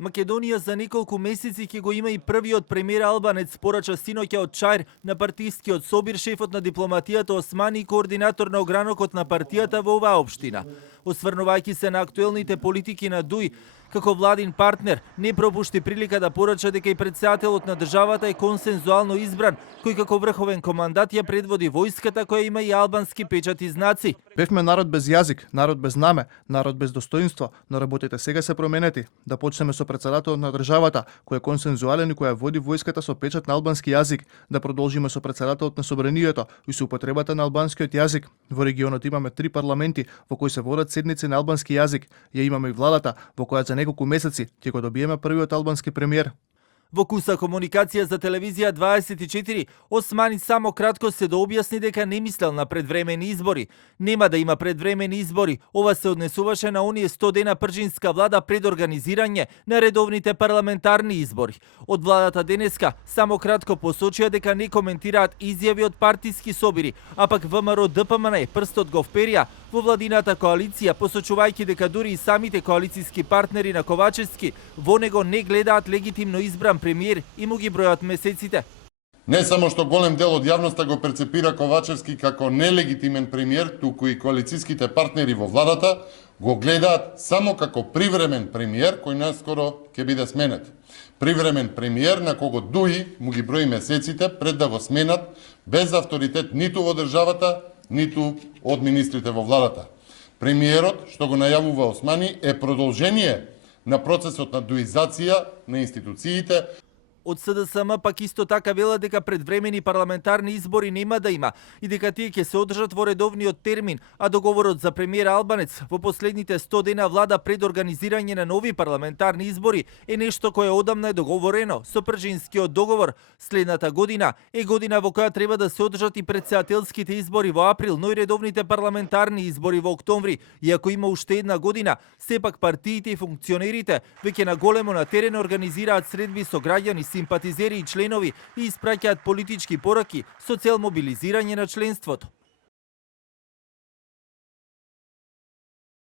Македонија за неколку месеци ќе го има и првиот премиер албанец, порача синоќа од Чаир на партискиот собир шефот на дипломатијата Османи и координатор на огранокот на партијата во оваа општина. Осврнувајќи се на актуелните политики на ДУИ, како владин партнер, не пропушти прилика да порача дека и претседателот на државата е консензуално избран, кој како врховен командат ја предводи војската која има и албански печат и знаци. Бевме народ без јазик, народ без знаме, народ без достоинство, но работите сега се променети. Да почнеме со претседателот на државата, кој е консензуален и која води војската со печат на албански јазик, да продолжиме со претседателот на собранието и со употребата на албанскиот јазик. Во регионот имаме 3 парламенти во кои се водат седници на албански јазик. Ја имаме и владата во која за неколку месеци ќе го добиеме првиот албански премиер. Во Куса комуникација за телевизија 24, Османи само кратко се дообјасни дека не мислел на предвремени избори. Нема да има предвремени избори. Ова се однесуваше на оние 100 дена пржинска влада пред организирање на редовните парламентарни избори. Од владата денеска само кратко посочија дека не коментираат изјави од партиски собири, а пак ВМРО ДПМН прстот го вперија во владината коалиција, посочувајќи дека дури и самите коалициски партнери на Ковачевски во него не гледаат легитимно избран премиер и му ги бројат месеците. Не само што голем дел од јавноста го перцепира Ковачевски како нелегитимен премиер, туку и коалициските партнери во владата го гледаат само како привремен премиер кој наскоро ќе биде сменет. Привремен премиер на кого ДУИ му ги брои месеците пред да го сменат без авторитет ниту во државата, ниту од министрите во владата. Премиерот, што го најавува Османи, е продолжение на процесот на дуизација на институциите. Од СДСМ пак исто така вела дека предвремени парламентарни избори нема да има и дека тие ќе се одржат во редовниот термин, а договорот за премиер албанец во последните 100 дена влада пред организирање на нови парламентарни избори е нешто кое одамна е договорено со пржинскиот договор. Следната година е година во која треба да се одржат и претседателските избори во април, но и редовните парламентарни избори во октомври. Иако има уште една година, сепак партиите и функционерите веќе на големо на терен организираат средби со граѓани, симпатизери и членови и испраќаат политички пораки со цел мобилизирање на членството.